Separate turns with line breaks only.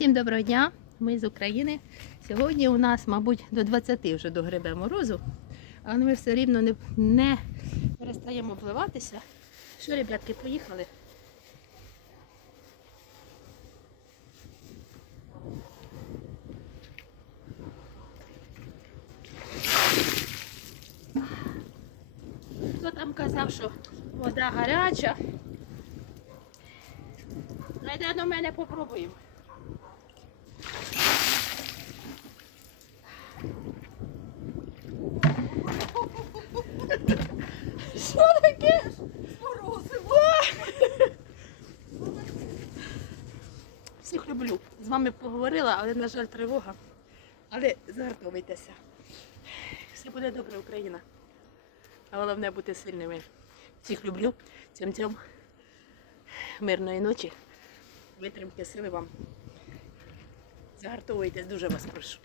Всім доброго дня! Ми з України. Сьогодні у нас, мабуть, до 20 вже до грибе морозу, але ми все рівно не, не перестаємо вливатися. Що, ребятки, поїхали? Хто там казав, що вода гаряча? Найде до мене попробуємо. Що таке? Всіх люблю. З вами поговорила, але, на жаль, тривога. Але загартовуйтеся. Все буде добре, Україна. А головне бути сильними. Всіх люблю. Цьом-цьом. Мирної ночі. Витримки сили вам. Загартовуйтесь, дуже вас прошу.